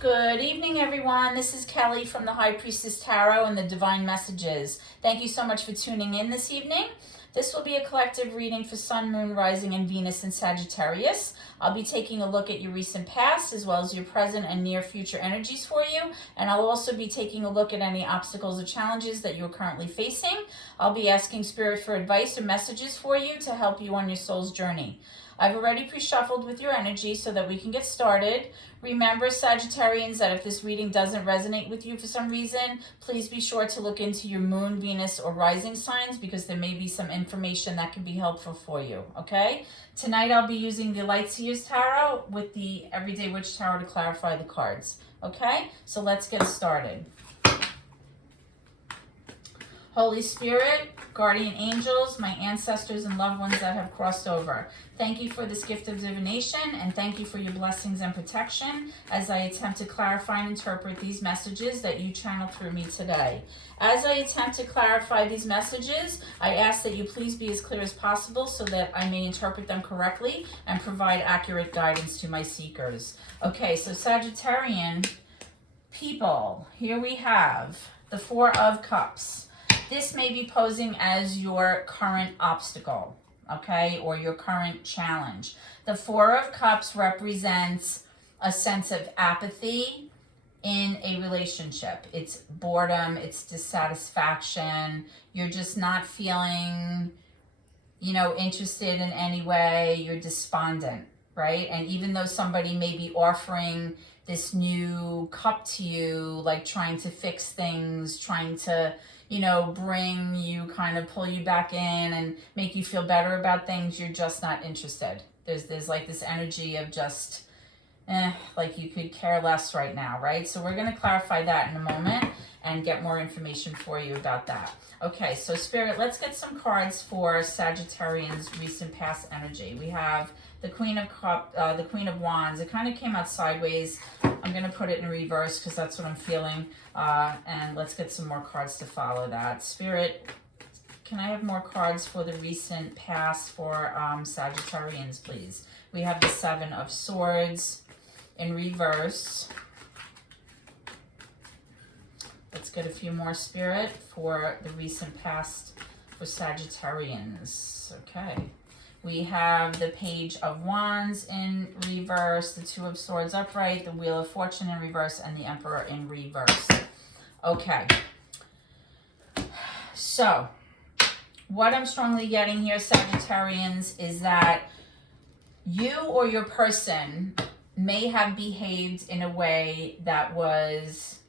Good evening, everyone. This is Kelly from the High Priestess Tarot and the Divine Messages. Thank you so much for tuning in this evening. This will be a collective reading for Sun, Moon, Rising, and Venus in Sagittarius. I'll be taking a look at your recent past as well as your present and near future energies for you. And I'll also be taking a look at any obstacles or challenges that you're currently facing. I'll be asking Spirit for advice or messages for you to help you on your soul's journey. I've already pre-shuffled with your energy so that we can get started. Remember, Sagittarians, that if this reading doesn't resonate with you for some reason, please be sure to look into your moon, Venus, or rising signs because there may be some information that can be helpful for you, okay? Tonight I'll be using the Light Seers Tarot with the Everyday Witch Tarot to clarify the cards, okay? So let's get started. Holy Spirit, guardian angels, my ancestors and loved ones that have crossed over, thank you for this gift of divination and thank you for your blessings and protection as I attempt to clarify and interpret these messages that you channel through me today. As I attempt to clarify these messages, I ask that you please be as clear as possible so that I may interpret them correctly and provide accurate guidance to my seekers. Okay, so Sagittarian people, here we have the Four of Cups. This may be posing as your current obstacle, okay, or your current challenge. The Four of Cups represents a sense of apathy in a relationship. It's boredom, it's dissatisfaction. You're just not feeling, interested in any way. You're despondent, right? And even though somebody may be offering this new cup to you, like trying to fix things, trying to bring you, kind of pull you back in and make you feel better about things, you're just not interested. There's like this energy of just, like you could care less right now, right? So we're going to clarify that in a moment and get more information for you about that. Okay, so Spirit, let's get some cards for Sagittarians' recent past energy. We have the Queen of Wands. It kind of came out sideways. I'm going to put it in reverse because that's what I'm feeling. And let's get some more cards to follow that. Spirit, can I have more cards for the recent past for Sagittarians, please? We have the Seven of Swords in reverse. Let's get a few more, Spirit, for the recent past for Sagittarians. Okay. We have the Page of Wands in reverse, the Two of Swords upright, the Wheel of Fortune in reverse, and the Emperor in reverse. Okay. So, what I'm strongly getting here, Sagittarians, is that you or your person may have behaved in a way that was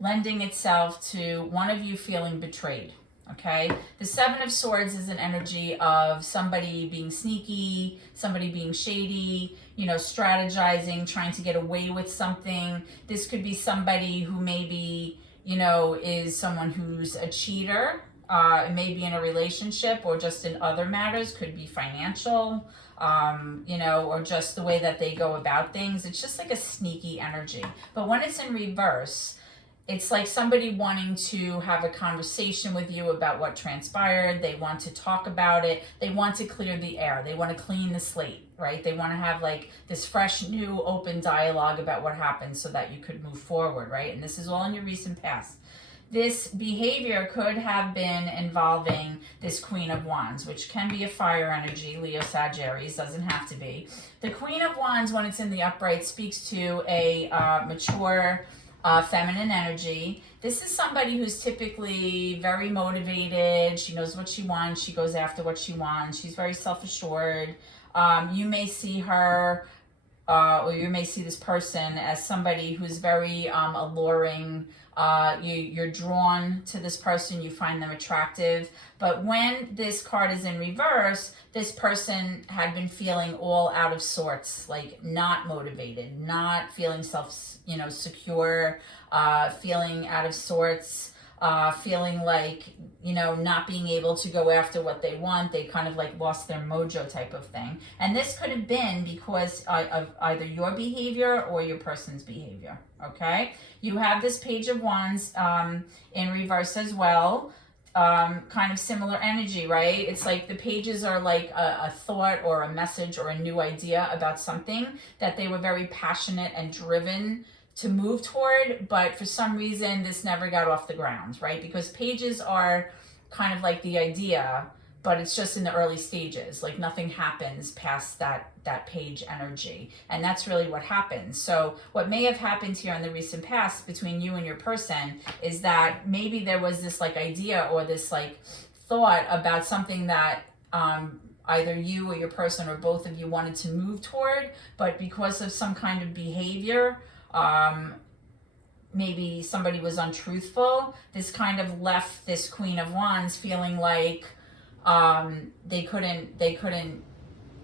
lending itself to one of you feeling betrayed. Okay, the Seven of Swords is an energy of somebody being sneaky, somebody being shady, strategizing, trying to get away with something. This could be somebody who maybe, is someone who's a cheater. It may be in a relationship or just in other matters, could be financial, or just the way that they go about things. It's just like a sneaky energy. But when it's in reverse, it's like somebody wanting to have a conversation with you about what transpired. They want to talk about it. They want to clear the air. They want to clean the slate, right? They want to have like this fresh, new, open dialogue about what happened so that you could move forward, right? And this is all in your recent past. This behavior could have been involving this Queen of Wands, which can be a fire energy, Leo, Sagittarius, doesn't have to be. The Queen of Wands, when it's in the upright, speaks to a mature, feminine energy. This is somebody who's typically very motivated. She knows what she wants. She goes after what she wants. She's very self-assured. You may see her, or you may see this person as somebody who's very alluring. You're drawn to this person. You find them attractive. But when this card is in reverse, this person had been feeling all out of sorts, like not motivated, not feeling secure, feeling out of sorts, feeling like, not being able to go after what they want. They kind of like lost their mojo type of thing. And this could have been because of either your behavior or your person's behavior, okay? You have this Page of Wands in reverse as well. Kind of similar energy, right? It's like the pages are like a thought or a message or a new idea about something that they were very passionate and driven to move toward, but for some reason this never got off the ground, right? Because pages are kind of like the idea, but it's just in the early stages. Like nothing happens past that page energy. And that's really what happens. So what may have happened here in the recent past between you and your person is that maybe there was this like idea or this like thought about something that either you or your person or both of you wanted to move toward, but because of some kind of behavior, maybe somebody was untruthful, this kind of left this Queen of Wands feeling like they couldn't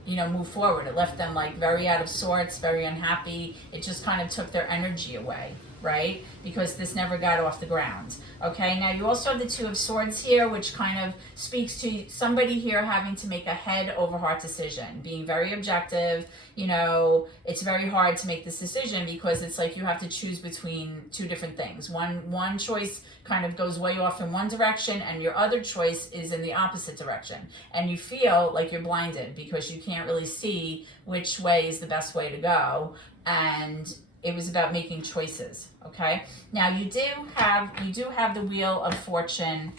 move forward. It left them like very out of sorts, very unhappy. It just kind of took their energy away, right? Because this never got off the ground. Okay, now you also have the Two of Swords here, which kind of speaks to somebody here having to make a head over heart decision, being very objective. It's very hard to make this decision because it's like you have to choose between two different things. One choice kind of goes way off in one direction and your other choice is in the opposite direction. And you feel like you're blinded because you can't really see which way is the best way to go. And it was about making choices, okay? Now you do have the Wheel of Fortune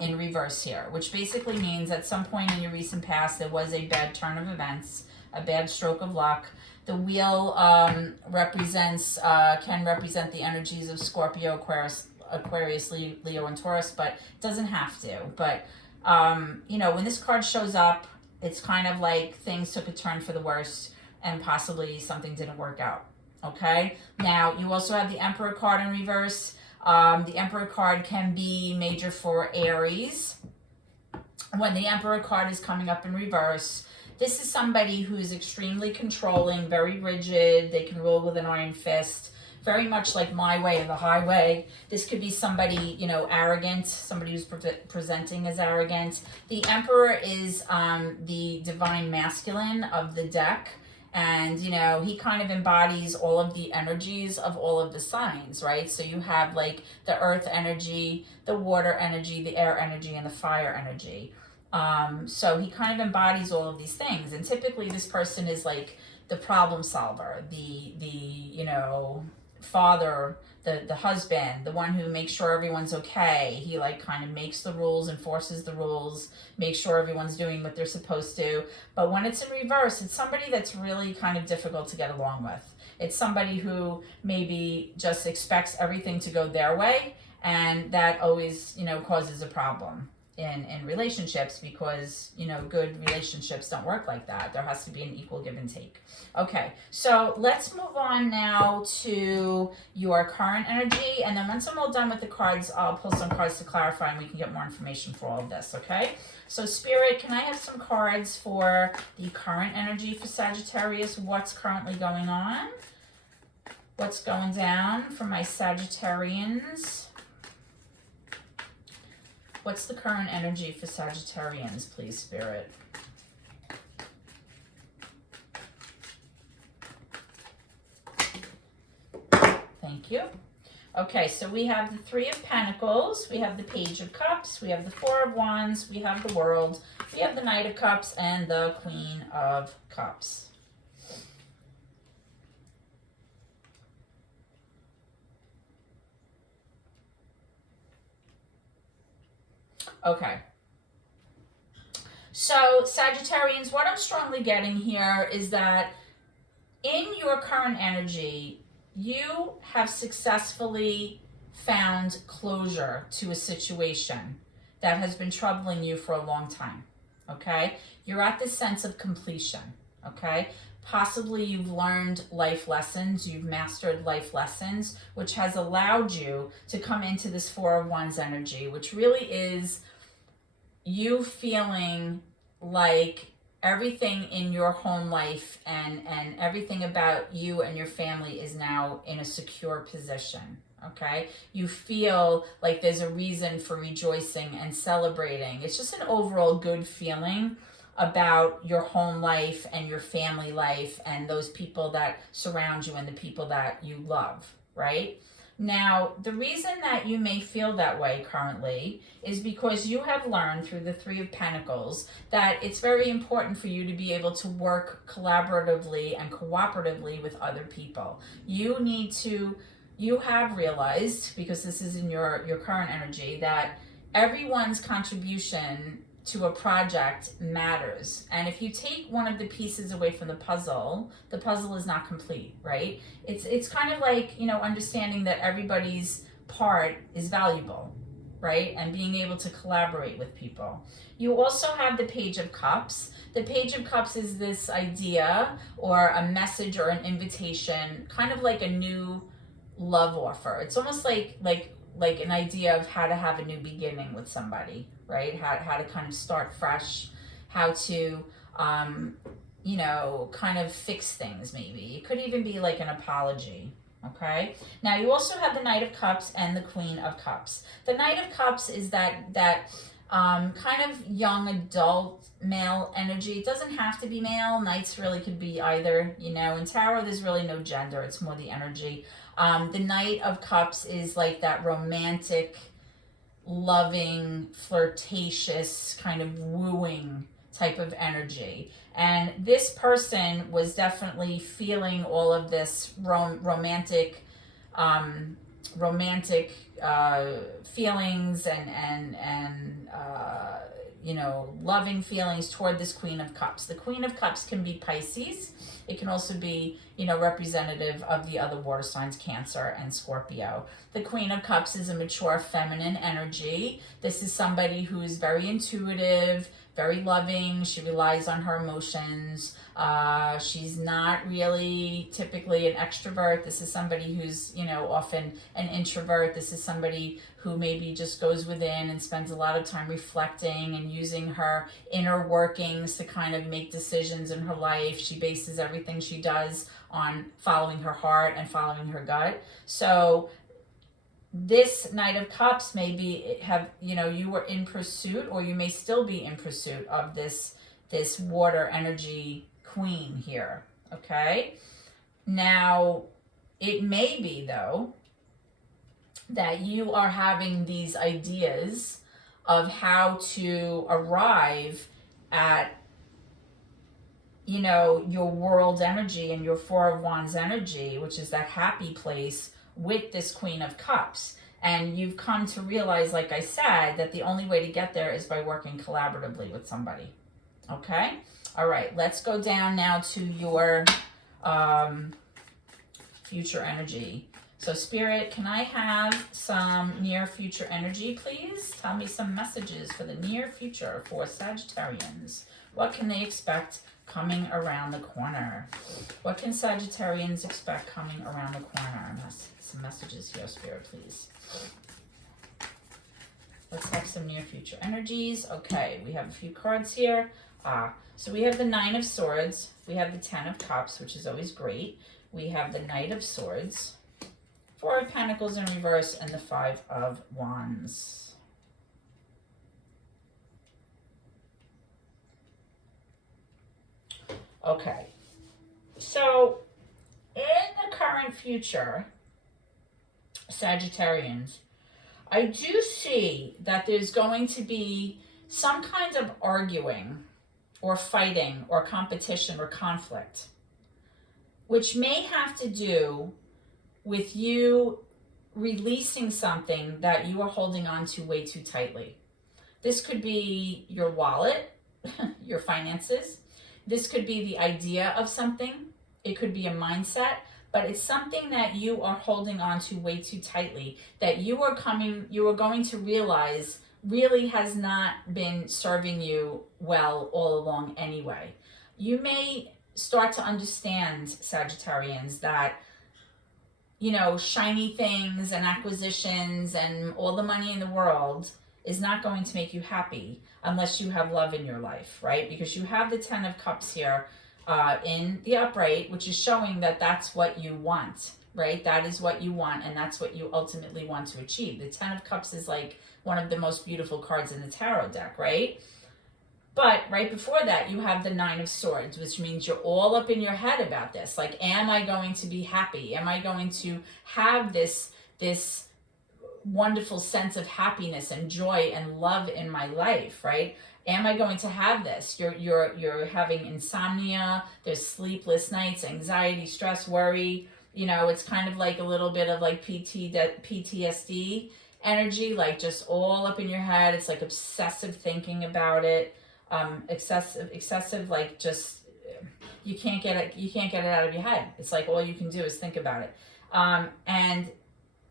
in reverse here, which basically means at some point in your recent past there was a bad turn of events, a bad stroke of luck. The wheel can represent the energies of Scorpio, Aquarius, Leo, and Taurus, but it doesn't have to. But when this card shows up, it's kind of like things took a turn for the worse and possibly something didn't work out. Okay, now you also have the Emperor card in reverse. The Emperor card can be major for Aries. When the Emperor card is coming up in reverse, this is somebody who is extremely controlling, very rigid. They can rule with an iron fist, very much like my way or the highway. This could be somebody, arrogant, somebody who's presenting as arrogant. The Emperor is the divine masculine of the deck. And, he kind of embodies all of the energies of all of the signs, right? So you have like the earth energy, the water energy, the air energy, and the fire energy. So he kind of embodies all of these things. And typically this person is like the problem solver, the father, the husband, the one who makes sure everyone's okay. He like kind of makes the rules, enforces the rules, makes sure everyone's doing what they're supposed to. But when it's in reverse, it's somebody that's really kind of difficult to get along with. It's somebody who maybe just expects everything to go their way, and that always, causes a problem in relationships because, good relationships don't work like that. There has to be an equal give and take. Okay, so let's move on now to your current energy. And then once I'm all done with the cards, I'll pull some cards to clarify and we can get more information for all of this, okay? So Spirit, can I have some cards for the current energy for Sagittarius? What's currently going on? What's going down for my Sagittarians? What's the current energy for Sagittarians, please, Spirit? Thank you. Okay, so we have the Three of Pentacles, we have the Page of Cups, we have the Four of Wands, we have the World, we have the Knight of Cups, and the Queen of Cups. Okay. So Sagittarians, what I'm strongly getting here is that in your current energy, you have successfully found closure to a situation that has been troubling you for a long time, okay? You're at this sense of completion, okay? Possibly you've learned life lessons, you've mastered life lessons, which has allowed you to come into this Four of Wands energy, which really is you feeling like everything in your home life and everything about you and your family is now in a secure position, okay? You feel like there's a reason for rejoicing and celebrating. It's just an overall good feeling about your home life and your family life and those people that surround you and the people that you love, right? Now, the reason that you may feel that way currently is because you have learned through the Three of Pentacles that it's very important for you to be able to work collaboratively and cooperatively with other people. You have realized, because this is in your current energy, that everyone's contribution to a project matters. And if you take one of the pieces away from the puzzle is not complete, right? It's kind of like, understanding that everybody's part is valuable, right? And being able to collaborate with people. You also have the Page of Cups. The Page of Cups is this idea or a message or an invitation, kind of like a new love offer. It's almost like an idea of how to have a new beginning with somebody, right? How to kind of start fresh, how to, kind of fix things maybe. It could even be like an apology, okay? Now you also have the Knight of Cups and the Queen of Cups. The Knight of Cups is that kind of young adult male energy. It doesn't have to be male. Knights really could be either, in tarot there's really no gender, it's more the energy. The Knight of Cups is like that romantic, loving, flirtatious, kind of wooing type of energy. And this person was definitely feeling all of this romantic feelings and loving feelings toward this Queen of Cups. The Queen of Cups can be Pisces. It can also be, representative of the other water signs, Cancer and Scorpio. The Queen of Cups is a mature feminine energy. This is somebody who is very intuitive, very loving. She relies on her emotions. She's not really typically an extrovert. This is somebody who's, often an introvert. This is somebody who maybe just goes within and spends a lot of time reflecting and using her inner workings to kind of make decisions in her life. She bases everything she does on following her heart and following her gut. So this Knight of Cups maybe you were in pursuit, or you may still be in pursuit of this water energy queen here, okay? Now, it may be, though, that you are having these ideas of how to arrive at, your world energy and your Four of Wands energy, which is that happy place with this Queen of Cups. And you've come to realize, like I said, that the only way to get there is by working collaboratively with somebody. Okay? All right, let's go down now to your future energy. So Spirit, can I have some near future energy, please? Tell me some messages for the near future for Sagittarians. What can they expect coming around the corner? What can Sagittarians expect coming around the corner? Some messages here, Spirit, please. Let's have some near future energies. Okay, we have a few cards here. So we have the Nine of Swords. We have the Ten of Cups, which is always great. We have the Knight of Swords, Four of Pentacles in reverse, and the Five of Wands. Okay, so in the current future, Sagittarians, I do see that there's going to be some kind of arguing or fighting or competition or conflict, which may have to do with you releasing something that you are holding on to way too tightly. This could be your wallet, your finances. This could be the idea of something. It could be a mindset, but it's something that you are holding on to way too tightly, that you are going to realize really has not been serving you well all along anyway. You may start to understand, Sagittarians, that shiny things and acquisitions and all the money in the world is not going to make you happy unless you have love in your life, right? Because you have the Ten of Cups here in the upright, which is showing that that's what you want, right? That is what you want, and that's what you ultimately want to achieve. The Ten of Cups is like one of the most beautiful cards in the tarot deck, right? But right before that, you have the Nine of Swords, which means you're all up in your head about this. Like, am I going to be happy? Am I going to have this this wonderful sense of happiness and joy and love in my life, right? Am I going to have this? You're having insomnia, there's sleepless nights, anxiety, stress, worry. You know, it's kind of like a little bit of like PTSD energy, like just all up in your head. It's like obsessive thinking about it, excessive, like just you can't get it out of your head. It's like all you can do is think about it. And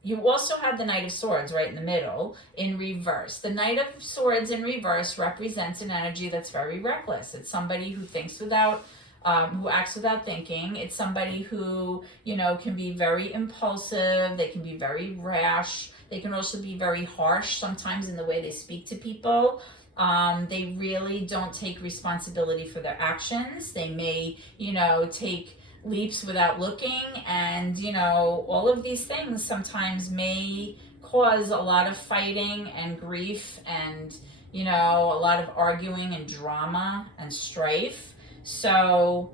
you also have the Knight of Swords right in the middle in reverse. The Knight of Swords in reverse represents an energy that's very reckless. It's somebody who thinks without, who acts without thinking. It's somebody who, you know, can be very impulsive. They can be very rash. They can also be very harsh sometimes in the way they speak to people. They really don't take responsibility for their actions. They may, you know, take leaps without looking, and you know, all of these things sometimes may cause a lot of fighting and grief and, you know, a lot of arguing and drama and strife. So,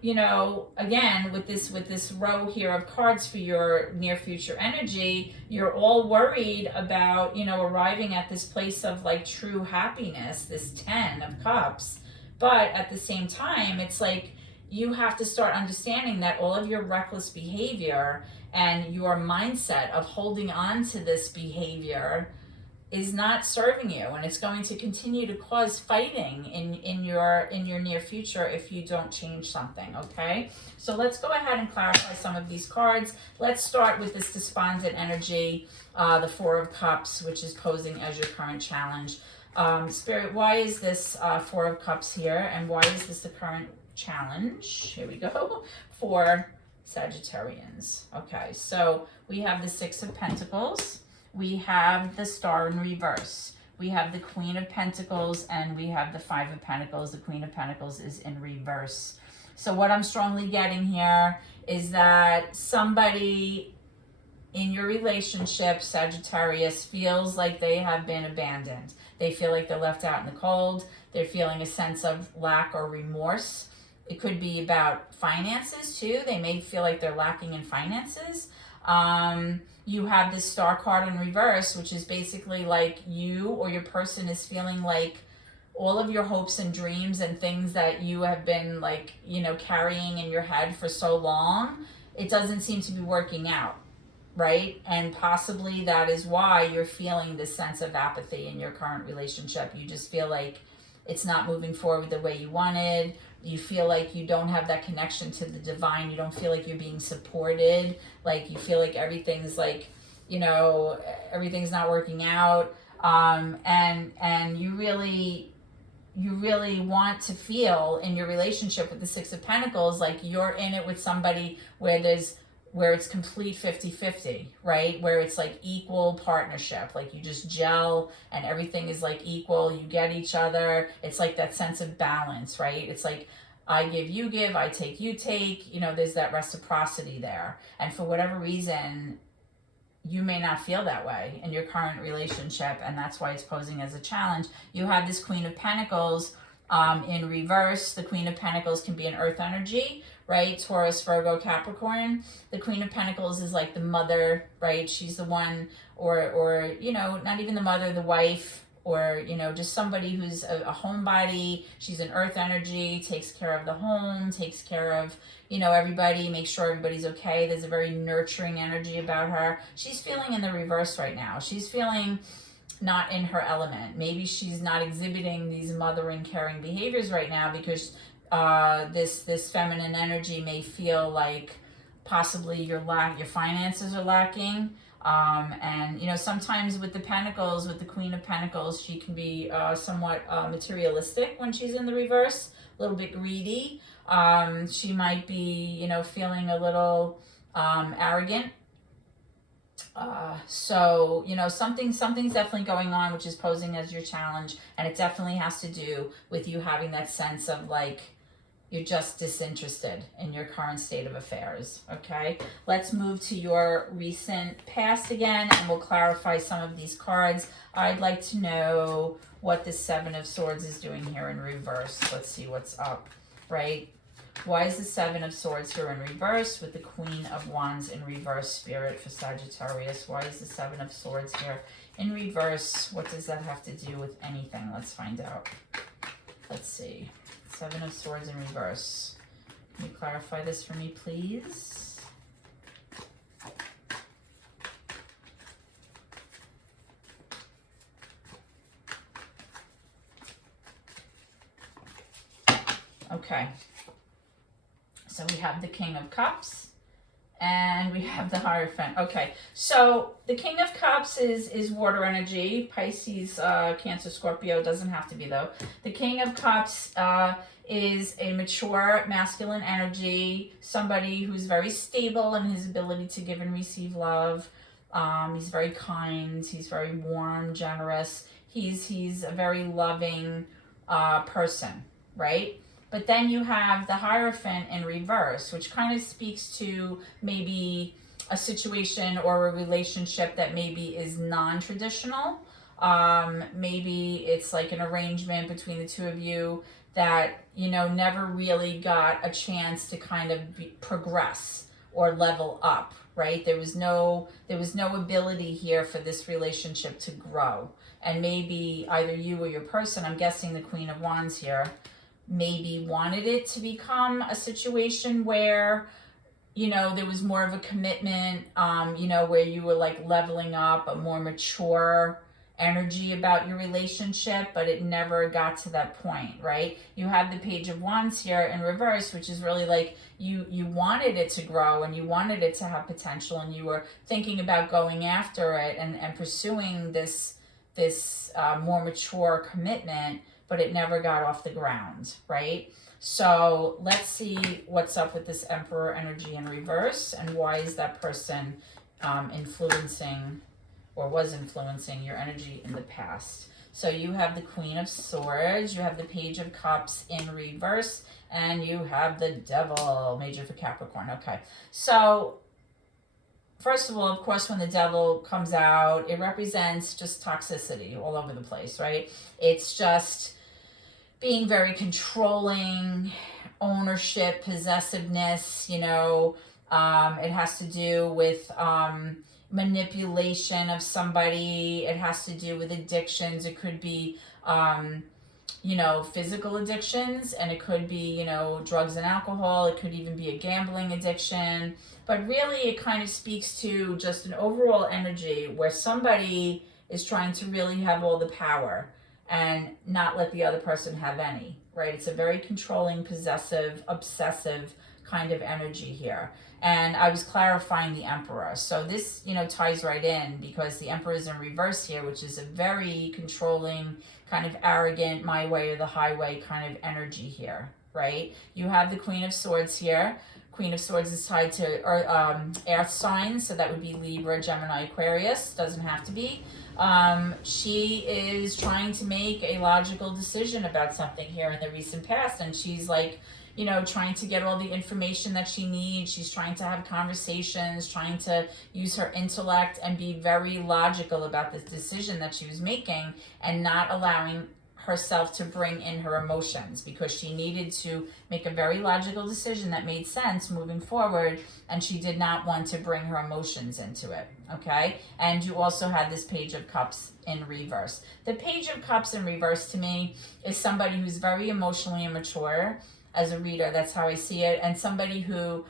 you know, again, with this row here of cards for your near future energy, you're all worried about, you know, arriving at this place of like true happiness, this 10 of Cups. But at the same time, it's like you have to start understanding that all of your reckless behavior and your mindset of holding on to this behavior is not serving you, and it's going to continue to cause fighting in your near future if you don't change something. Okay, so let's go ahead and clarify some of these cards. Let's start with this despondent energy, the Four of Cups, which is posing as your current challenge. Spirit, why is this Four of Cups here, and why is this the current challenge? Here we go for Sagittarians. Okay, so we have the Six of Pentacles, we have the Star in reverse, we have the Queen of Pentacles, and we have the Five of Pentacles. The Queen of Pentacles is in reverse. So what I'm strongly getting here is that somebody in your relationship, Sagittarius, feels like they have been abandoned. They feel like they're left out in the cold. They're feeling a sense of lack or remorse. It could be about finances too. They may feel like they're lacking in finances. You have this Star card in reverse, which is basically like you or your person is feeling like all of your hopes and dreams and things that you have been like, you know, carrying in your head for so long, it doesn't seem to be working out, right? And possibly that is why you're feeling this sense of apathy in your current relationship. You just feel like it's not moving forward the way you wanted. You feel like you don't have that connection to the divine. You don't feel like you're being supported. Like you feel like everything's like, you know, everything's not working out. And you really want to feel in your relationship with the Six of Pentacles like you're in it with somebody where it's complete 50-50, right? Where it's like equal partnership, like you just gel and everything is like equal, you get each other. It's like that sense of balance, right? It's like I give, you give, I take, you take, you know, there's that reciprocity there. And for whatever reason, you may not feel that way in your current relationship, and that's why it's posing as a challenge. You have this Queen of Pentacles in reverse. The Queen of Pentacles can be an earth energy, right? Taurus, Virgo, Capricorn. The Queen of Pentacles is like the mother, right? She's the one, or you know, not even the mother, the wife, or, you know, just somebody who's a homebody. She's an earth energy, takes care of the home, takes care of, you know, everybody, makes sure everybody's okay. There's a very nurturing energy about her. She's feeling in the reverse right now. She's feeling not in her element. Maybe she's not exhibiting these mothering, caring behaviors right now because this feminine energy may feel like possibly your finances are lacking. And you know, sometimes with the Pentacles, with the Queen of Pentacles, she can be somewhat materialistic when she's in the reverse, a little bit greedy. She might be, you know, feeling a little arrogant. So, you know, something's definitely going on, which is posing as your challenge, and it definitely has to do with you having that sense of like you're just disinterested in your current state of affairs. Okay, let's move to your recent past again, and we'll clarify some of these cards. I'd like to know what the Seven of Swords is doing here in reverse. Let's see what's up, right? Why is the Seven of Swords here in reverse with the Queen of Wands in reverse, Spirit, for Sagittarius? Why is the Seven of Swords here in reverse? What does that have to do with anything? Let's find out. Let's see. Seven of Swords in reverse. Can you clarify this for me, please? Okay. So we have the King of Cups and we have the Hierophant. Okay, so the King of Cups is water energy. Pisces, Cancer, Scorpio, doesn't have to be though. The King of Cups is a mature masculine energy, somebody who's very stable in his ability to give and receive love. He's very kind, he's very warm, generous. He's a very loving person, right? But then you have the Hierophant in reverse, which kind of speaks to maybe a situation or a relationship that maybe is non-traditional. Maybe it's like an arrangement between the two of you that, you know, never really got a chance to kind of progress or level up, right? There was no ability here for this relationship to grow. And maybe either you or your person, I'm guessing the Queen of Wands here, maybe wanted it to become a situation where, you know, there was more of a commitment, you know, where you were like leveling up, a more mature energy about your relationship, but it never got to that point, right? You have the Page of Wands here in reverse, which is really like you wanted it to grow and you wanted it to have potential and you were thinking about going after it and pursuing this more mature commitment, but it never got off the ground, right? So let's see what's up with this Emperor energy in reverse and why is that person influencing or was influencing your energy in the past. So you have the Queen of Swords, you have the Page of Cups in reverse, and you have the Devil, major for Capricorn. Okay, so first of all, of course, when the Devil comes out, it represents just toxicity all over the place, right? It's just being very controlling, ownership, possessiveness, you know. It has to do with manipulation of somebody. It has to do with addictions. It could be, you know, physical addictions, and it could be, you know, drugs and alcohol. It could even be a gambling addiction. But really, it kind of speaks to just an overall energy where somebody is trying to really have all the power and not let the other person have any, right? It's a very controlling, possessive, obsessive kind of energy here. And I was clarifying the Emperor. So this, you know, ties right in because the Emperor is in reverse here, which is a very controlling, kind of arrogant, my way or the highway kind of energy here, right? You have the Queen of Swords here. Queen of Swords is tied to earth signs, so that would be Libra, Gemini, Aquarius. Doesn't have to be. She is trying to make a logical decision about something here in the recent past, and she's like, you know, trying to get all the information that she needs. She's trying to have conversations, trying to use her intellect and be very logical about this decision that she was making and not allowing herself to bring in her emotions because she needed to make a very logical decision that made sense moving forward, and she did not want to bring her emotions into it, okay? And you also had this Page of Cups in reverse. The Page of Cups in reverse to me is somebody who's very emotionally immature as a reader. That's how I see it. And somebody who,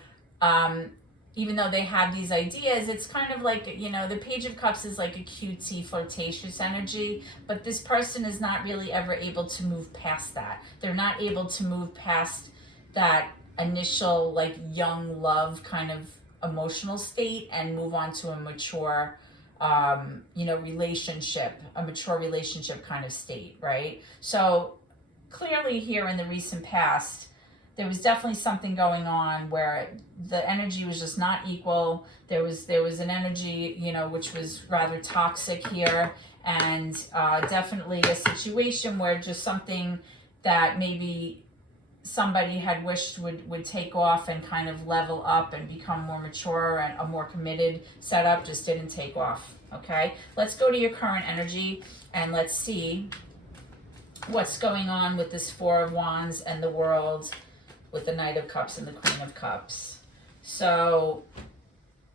even though they have these ideas, it's kind of like, you know, the Page of Cups is like a cutesy, flirtatious energy, but this person is not really ever able to move past that. They're not able to move past that initial, like, young love kind of emotional state and move on to a mature, you know, relationship, a mature relationship kind of state, right? So clearly here in the recent past, there was definitely something going on where the energy was just not equal. There was an energy, you know, which was rather toxic here, and definitely a situation where just something that maybe somebody had wished would take off and kind of level up and become more mature and a more committed setup just didn't take off, okay? Let's go to your current energy and let's see what's going on with this Four of Wands and the World with the Knight of Cups and the Queen of Cups. So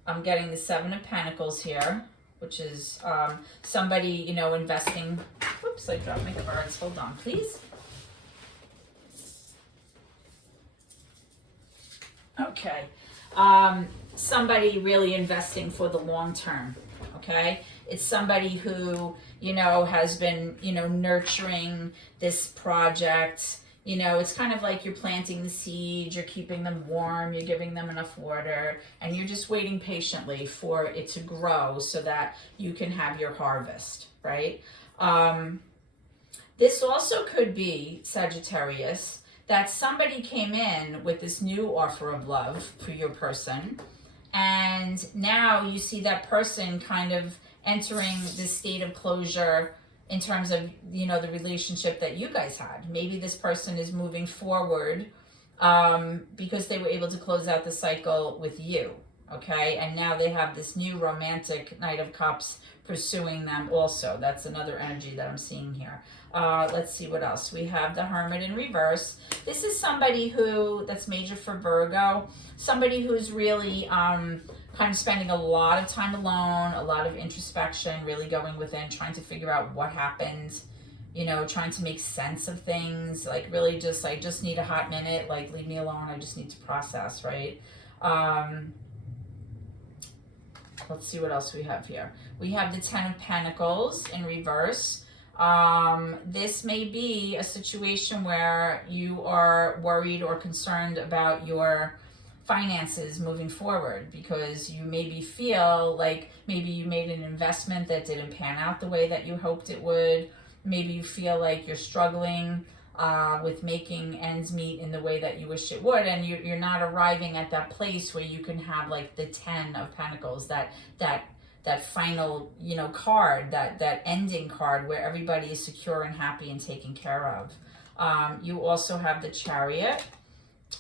I'm getting the Seven of Pentacles here, which is somebody, you know, investing. Whoops, I dropped my cards. Hold on, please. Okay. Somebody really investing for the long term. Okay. It's somebody who, you know, has been, you know, nurturing this project. You know, it's kind of like you're planting the seeds, you're keeping them warm, you're giving them enough water, and you're just waiting patiently for it to grow so that you can have your harvest, right? This also could be, Sagittarius, that somebody came in with this new offer of love for your person, and now you see that person kind of entering this state of closure in terms of, you know, the relationship that you guys had. Maybe this person is moving forward because they were able to close out the cycle with you, okay? And now they have this new romantic Knight of Cups pursuing them also. That's another energy that I'm seeing here. Let's see what else. We have the Hermit in reverse. This is somebody who, that's major for Virgo, somebody who's really kind of spending a lot of time alone, a lot of introspection, really going within, trying to figure out what happened, you know, trying to make sense of things, like really just, I just need a hot minute, like leave me alone, I just need to process, right? Let's see what else we have here. We have the Ten of Pentacles in reverse. This may be a situation where you are worried or concerned about your finances moving forward, because you maybe feel like maybe you made an investment that didn't pan out the way that you hoped it would. Maybe you feel like you're struggling with making ends meet in the way that you wish it would, and you're not arriving at that place where you can have like the Ten of Pentacles, that final, you know, card, that ending card where everybody is secure and happy and taken care of. You also have the Chariot.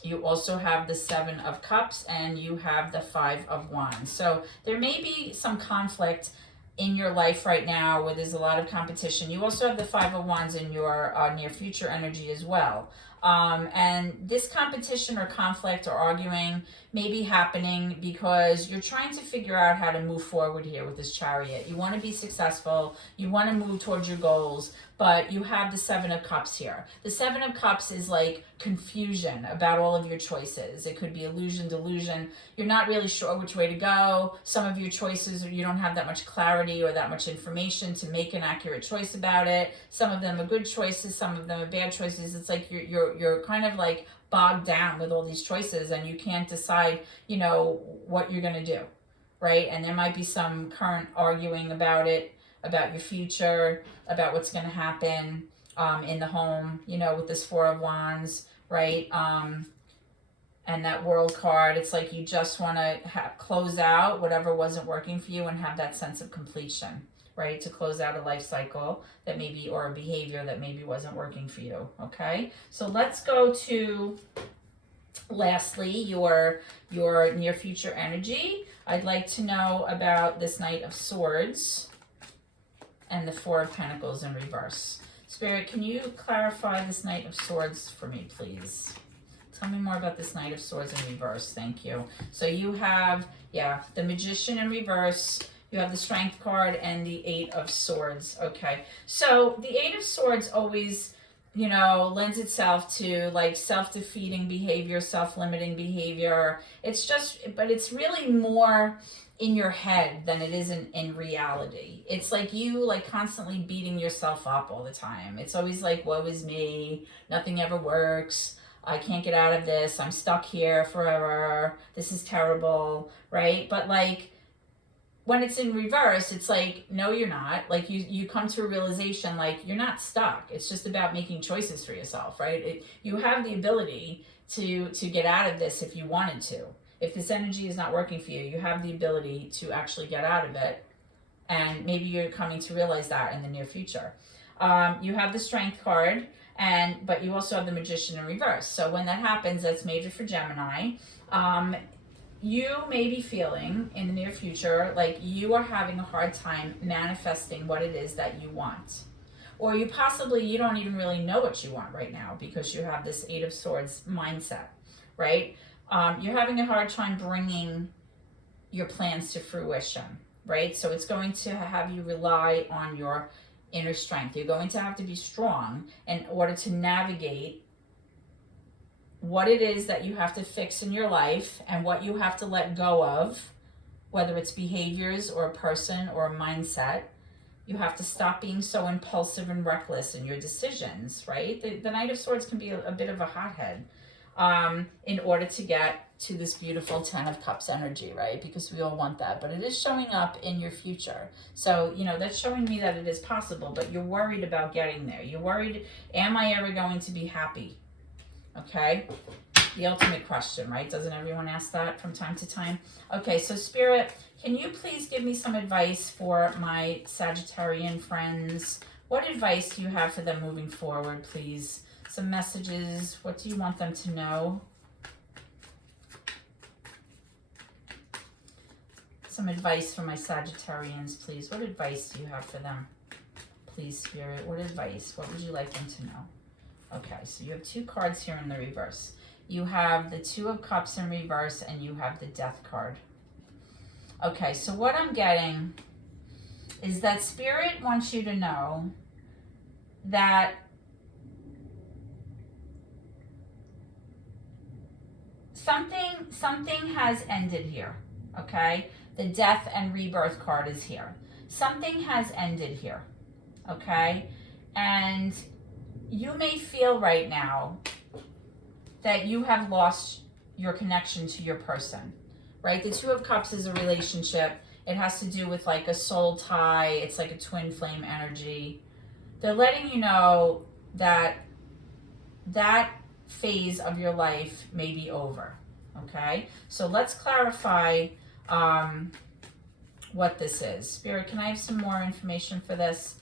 You also have the Seven of Cups, and you have the Five of Wands. So there may be some conflict in your life right now where there's a lot of competition. You also have the Five of Wands in your near future energy as well. And this competition or conflict or arguing may be happening because you're trying to figure out how to move forward here with this Chariot. You want to be successful. You want to move towards your goals, but you have the Seven of Cups here. The Seven of Cups is like confusion about all of your choices. It could be illusion, delusion. You're not really sure which way to go. Some of your choices, you don't have that much clarity or that much information to make an accurate choice about it. Some of them are good choices. Some of them are bad choices. It's like you're kind of like bogged down with all these choices, and you can't decide, you know, what you're going to do, right? And there might be some current arguing about it, about your future, about what's going to happen in the home, you know, with this Four of Wands, right? And that World card, it's like you just want to close out whatever wasn't working for you and have that sense of completion, right? To close out a life cycle that maybe, or a behavior that maybe wasn't working for you, okay? So let's go to, lastly, your near future energy. I'd like to know about this Knight of Swords and the Four of Pentacles in reverse. Spirit, can you clarify this Knight of Swords for me, please? Tell me more about this Knight of Swords in reverse. Thank you. So you have, yeah, the Magician in reverse. You have the Strength card and the Eight of Swords. Okay. So the Eight of Swords always, you know, lends itself to like self-defeating behavior, self-limiting behavior. It's just, but it's really more in your head than it is in reality. It's like you like constantly beating yourself up all the time. It's always like, woe is me, nothing ever works, I can't get out of this, I'm stuck here forever, this is terrible, right? But like when it's in reverse, it's like, no, you're not. Like you come to a realization, like you're not stuck. It's just about making choices for yourself, right? You have the ability to get out of this if you wanted to. If this energy is not working for you, you have the ability to actually get out of it. And maybe you're coming to realize that in the near future. You have the Strength card, but you also have the Magician in reverse. So when that happens, that's major for Gemini. You may be feeling in the near future like you are having a hard time manifesting what it is that you want. Or you don't even really know what you want right now because you have this Eight of Swords mindset. right? You're having a hard time bringing your plans to fruition, right? So it's going to have you rely on your inner strength. You're going to have to be strong in order to navigate what it is that you have to fix in your life and what you have to let go of, whether it's behaviors or a person or a mindset. You have to stop being so impulsive and reckless in your decisions, right? The Knight of Swords can be a bit of a hothead in order to get to this beautiful Ten of Cups energy, right? Because we all want that, but it is showing up in your future. So, you know, that's showing me that it is possible, but you're worried about getting there. You're worried, am I ever going to be happy? Okay, the ultimate question, right? Doesn't everyone ask that from time to time? Okay, so Spirit, can you please give me some advice for my Sagittarian friends? What advice do you have for them moving forward, please? Some messages. What do you want them to know? Some advice for my Sagittarians, please. What advice do you have for them? Please, Spirit, what advice? What would you like them to know? Okay, so you have two cards here in the reverse. You have the Two of Cups in reverse and you have the Death card. Okay, so what I'm getting is that Spirit wants you to know that something has ended here, okay? The Death and Rebirth card is here. Something has ended here, okay? And you may feel right now that you have lost your connection to your person, right? The Two of Cups is a relationship. It has to do with like a soul tie. It's like a twin flame energy. They're letting you know that that phase of your life may be over, okay? So let's clarify what this is. Spirit, can I have some more information for this?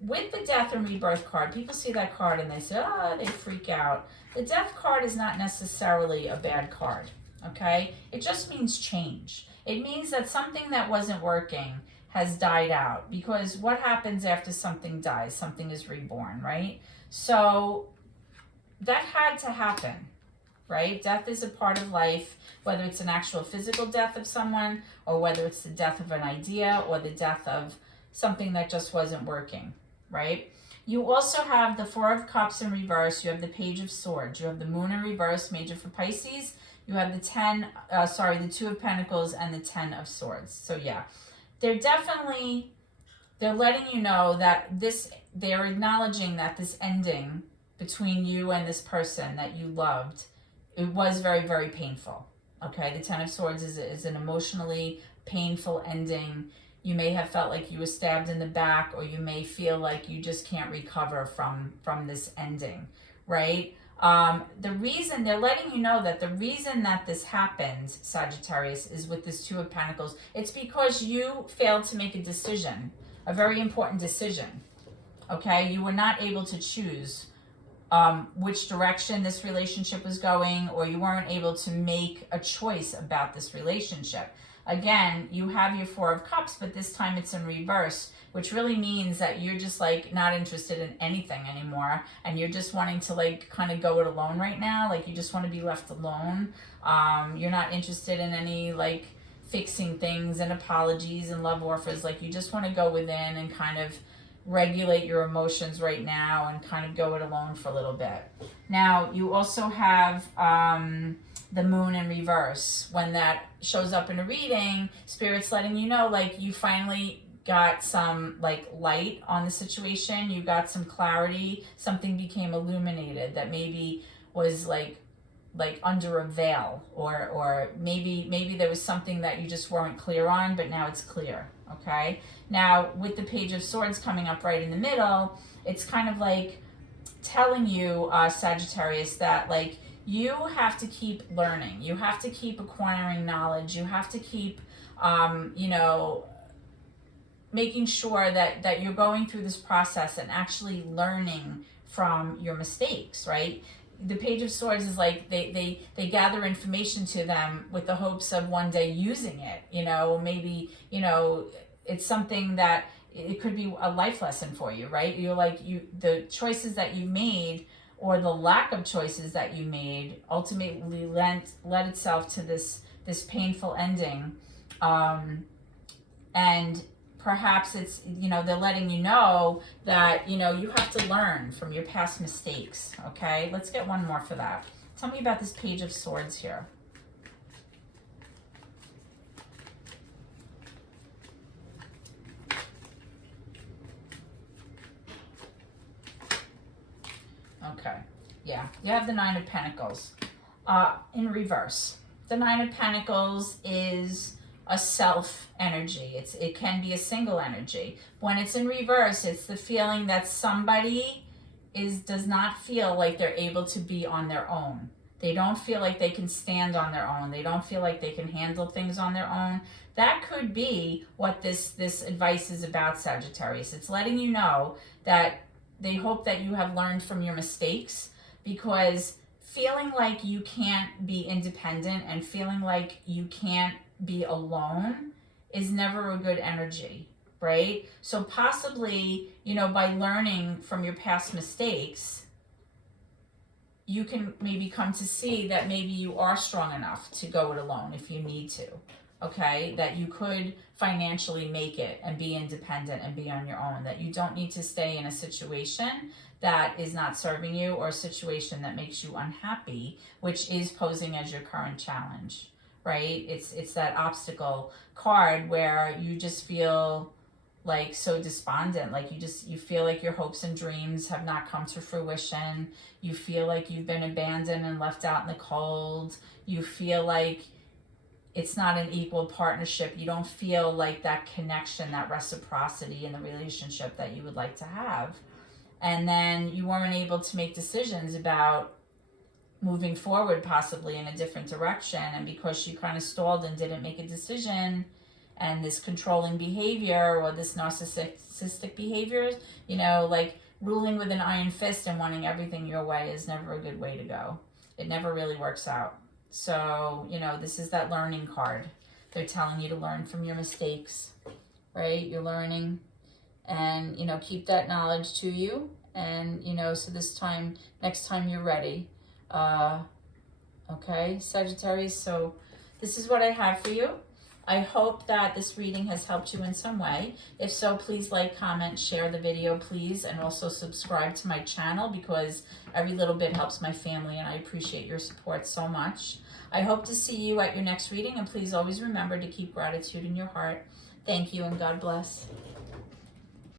With the Death and Rebirth card, people see that card and they say, oh, they freak out. The Death card is not necessarily a bad card, okay? It just means change. It means that something that wasn't working has died out, because what happens after something dies? Something is reborn, right? So that had to happen, right? Death is a part of life, whether it's an actual physical death of someone or whether it's the death of an idea or the death of something that just wasn't working, right? You also have the Four of Cups in reverse. You have the Page of Swords. You have the Moon in reverse, major for Pisces. You have the the Two of Pentacles and the Ten of Swords. So yeah, they're letting you know that they're acknowledging that this ending between you and this person that you loved, it was very, very painful. Okay, the Ten of Swords is an emotionally painful ending. You may have felt like you were stabbed in the back, or you may feel like you just can't recover from this ending, right? The reason, they're letting you know that the reason that this happened, Sagittarius, is with this Two of Pentacles. It's because you failed to make a decision, a very important decision, okay? You were not able to choose which direction this relationship was going, or you weren't able to make a choice about this relationship. Again, you have your Four of Cups, but this time it's in reverse, which really means that you're just like not interested in anything anymore, and you're just wanting to like kind of go it alone right now. Like you just want to be left alone. You're not interested in any like fixing things and apologies and love offers. Like you just want to go within and kind of regulate your emotions right now and kind of go it alone for a little bit. Now, you also have the Moon in reverse. When that shows up in a reading, Spirit's letting you know, like, you finally got some, like, light on the situation. You got some clarity. Something became illuminated that maybe was, like under a veil, or maybe there was something that you just weren't clear on, but now it's clear, okay? Now, with the Page of Swords coming up right in the middle, it's kind of like telling you, Sagittarius, that, like, you have to keep learning. You have to keep acquiring knowledge. You have to keep, making sure that you're going through this process and actually learning from your mistakes, right? The Page of Swords is like they gather information to them with the hopes of one day using it. Maybe, it's something that it could be a life lesson for you, right? You're like, the choices that you made or the lack of choices that you made ultimately led itself to this painful ending. And perhaps it's, they're letting you know that, you have to learn from your past mistakes. Okay, let's get one more for that. Tell me about this Page of Swords here. Okay, yeah, you have the Nine of Pentacles in reverse. The Nine of Pentacles is a self energy. It can be a single energy. When it's in reverse, it's the feeling that somebody does not feel like they're able to be on their own. They don't feel like they can stand on their own. They don't feel like they can handle things on their own. That could be what this advice is about, Sagittarius. It's letting you know that they hope that you have learned from your mistakes, because feeling like you can't be independent and feeling like you can't be alone is never a good energy, right? So possibly, by learning from your past mistakes, you can maybe come to see that maybe you are strong enough to go it alone if you need to, okay? That you could financially make it and be independent and be on your own, that you don't need to stay in a situation that is not serving you, or a situation that makes you unhappy, which is posing as your current challenge, right? It's that obstacle card where you just feel like so despondent, like you feel like your hopes and dreams have not come to fruition. You feel like you've been abandoned and left out in the cold. You feel like it's not an equal partnership. You don't feel like that connection, that reciprocity in the relationship that you would like to have. And then you weren't able to make decisions about moving forward possibly in a different direction. And because you kind of stalled and didn't make a decision, and this controlling behavior or this narcissistic behavior, like ruling with an iron fist and wanting everything your way is never a good way to go. It never really works out. So, this is that learning card. They're telling you to learn from your mistakes, right? You're learning, and, keep that knowledge to you. And, so next time you're ready. Okay, Sagittarius. So this is what I have for you. I hope that this reading has helped you in some way. If so, please like, comment, share the video, please, and also subscribe to my channel, because every little bit helps my family, and I appreciate your support so much. I hope to see you at your next reading, and please always remember to keep gratitude in your heart. Thank you, and God bless.